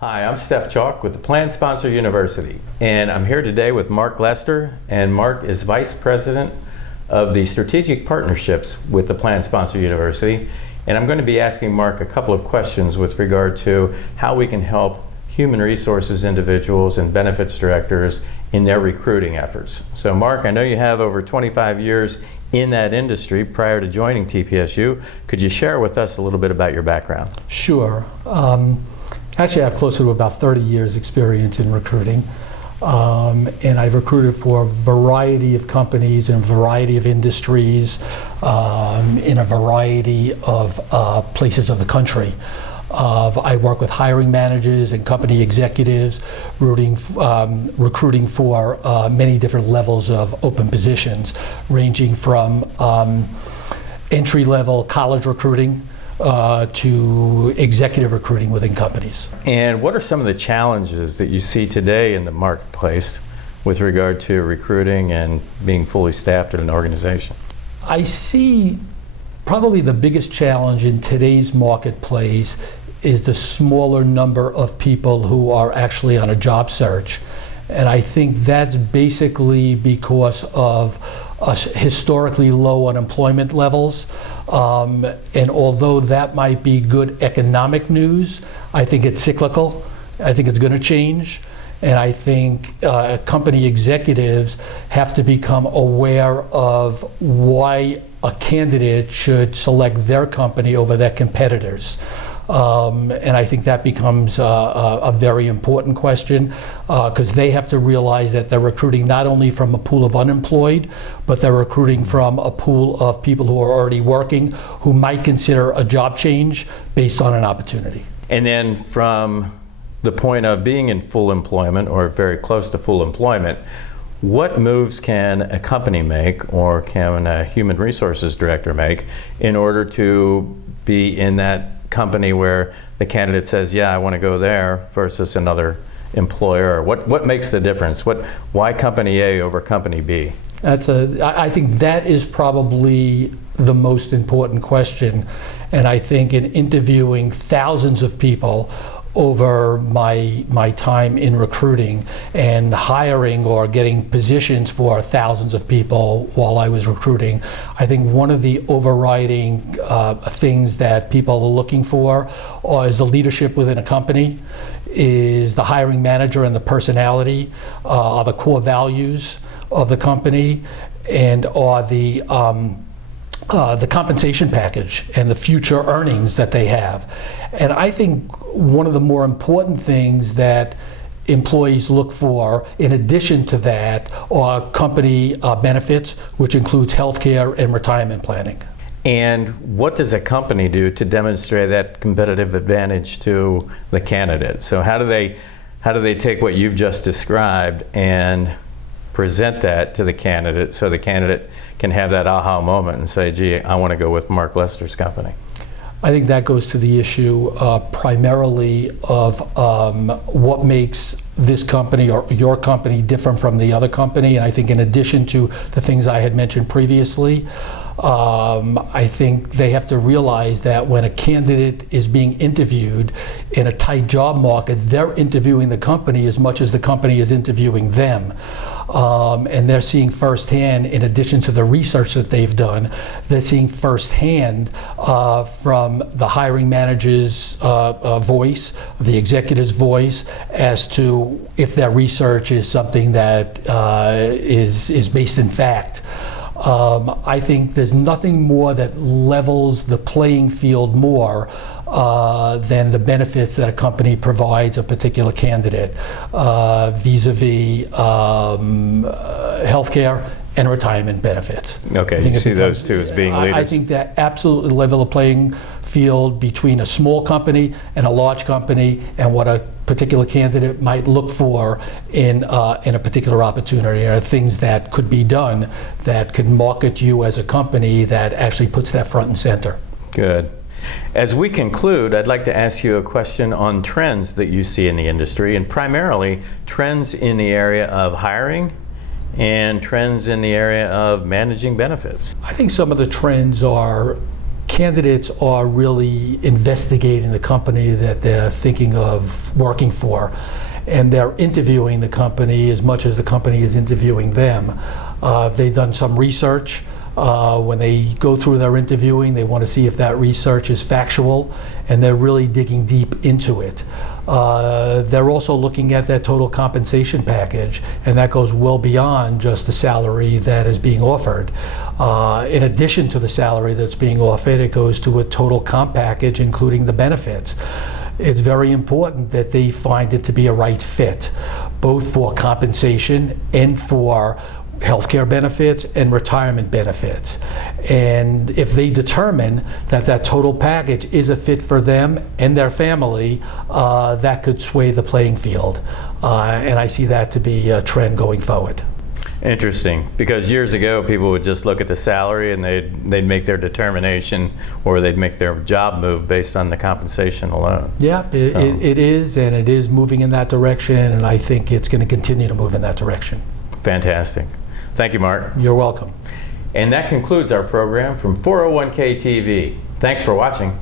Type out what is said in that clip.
Hi, I'm Steph Chalk with the Plan Sponsor University, and I'm here today with Mark Lester, and Mark is Vice President of the Strategic Partnerships with the Plan Sponsor University, and I'm going to be asking Mark a couple of questions with regard to how we can help human resources individuals and benefits directors in their recruiting efforts. So Mark, I know you have over 25 years in that industry prior to joining TPSU. Could you share with us a little bit about your background? Sure. Actually, I have close to about 30 years experience in recruiting. And I've recruited for a variety of companies in a variety of industries, in a variety of places of the country. I work with hiring managers and company executives, recruiting for many different levels of open positions, ranging from entry-level college recruiting to executive recruiting within companies. And what are some of the challenges that you see today in the marketplace with regard to recruiting and being fully staffed at an organization? I see probably the biggest challenge in today's marketplace is the smaller number of people who are actually on a job search. And I think that's basically because of historically low unemployment levels. And although that might be good economic news, I think it's cyclical. I think it's going to change. And I think company executives have to become aware of why a candidate should select their company over their competitors. And I think that becomes a very important question because they have to realize that they're recruiting not only from a pool of unemployed, but they're recruiting from a pool of people who are already working who might consider a job change based on an opportunity. And then from the point of being in full employment or very close to full employment, what moves can a company make or can a human resources director make in order to be in that company where the candidate says, yeah, I want to go there, versus another employer? What makes the difference? Why company A over company B? I think that is probably the most important question. And I think in interviewing thousands of people over my time in recruiting and hiring or getting positions for thousands of people while I was recruiting, I think one of the overriding things that people are looking for is the leadership within a company, is the hiring manager and the personality, are the core values of the company, and are the compensation package and the future earnings that they have. And I think one of the more important things that employees look for, in addition to that, are company benefits, which includes healthcare and retirement planning. And what does a company do to demonstrate that competitive advantage to the candidate? So how do they take what you've just described and present that to the candidate so the candidate can have that aha moment and say, gee, I want to go with Mark Lester's company? I think that goes to the issue primarily of what makes this company or your company different from the other company. And I think in addition to the things I had mentioned previously, I think they have to realize that when a candidate is being interviewed in a tight job market, they're interviewing the company as much as the company is interviewing them. And they're seeing firsthand, in addition to the research that they've done, they're seeing firsthand from the hiring manager's voice, the executive's voice, as to if their research is something that is based in fact. I think there's nothing more that levels the playing field more than the benefits that a company provides a particular candidate vis-a-vis healthcare and retirement benefits. Okay, you see those two as being leaders? I think that absolutely level the playing field between a small company and a large company, and what a particular candidate might look for in a particular opportunity, or things that could be done that could market you as a company that actually puts that front and center. Good. As we conclude, I'd like to ask you a question on trends that you see in the industry, and primarily trends in the area of hiring and trends in the area of managing benefits. I think some of the trends are candidates are really investigating the company that they're thinking of working for, and they're interviewing the company as much as the company is interviewing them. They've done some research. When they go through their interviewing, they want to see if that research is factual, and they're really digging deep into it. They're also looking at their total compensation package, and that goes well beyond just the salary that is being offered. In addition to the salary that's being offered, it goes to a total comp package, including the benefits. It's very important that they find it to be a right fit, both for compensation and for healthcare benefits and retirement benefits. And if they determine that that total package is a fit for them and their family, that could sway the playing field. And I see that to be a trend going forward. Interesting, because years ago people would just look at the salary and they'd make their determination, or they'd make their job move based on the compensation alone. Yeah, it is, and it is moving in that direction, and I think it's going to continue to move in that direction. Fantastic. Thank you, Mark. You're welcome. And that concludes our program from 401k TV. Thanks for watching.